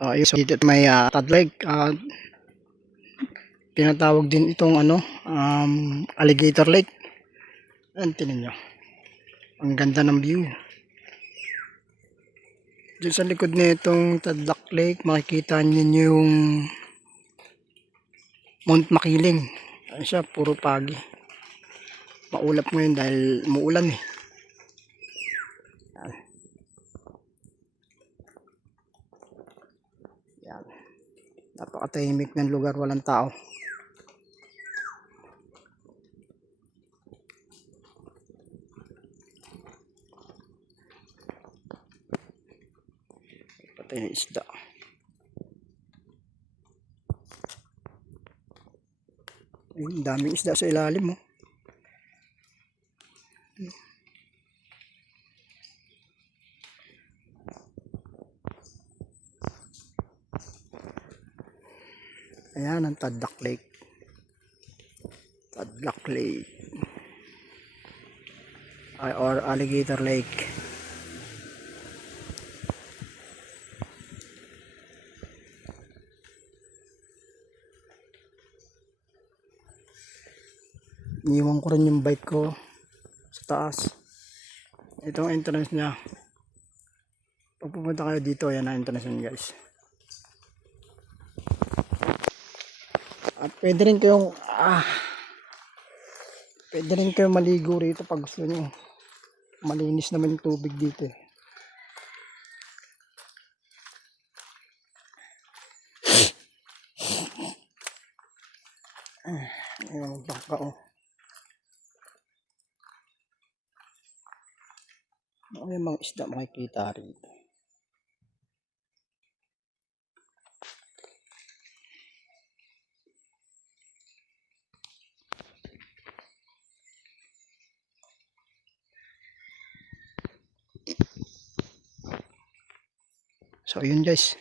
So dito may Tad Lake. Tinatawag din itong Alligator Lake. Ayan, tingnan nyo. Ang ganda ng view. Diyan sa likod nitong Tadlac Lake, makikita niyo yung Mount Makiling. Ayan siya, puro pagi. Maulap ngayon dahil muulan eh. Ayan. Ayan. Napakatahimik ng lugar, walang tao. Patay na isda. Ayun, daming isda sa ilalim, oh. Ayan ang Tadlac Lake. Tadlac Lake. Or Alligator Lake. Iniwan ko rin yung bike ko sa taas. Ito ang entrance niya. Pag pupunta kayo dito, ayan ang entrance niya, guys. At pwede rin kayong maligo rito pag gusto nyo. Malinis naman yung tubig dito eh. Ayan, baka oh. May mga isda makikita rito. So yun guys.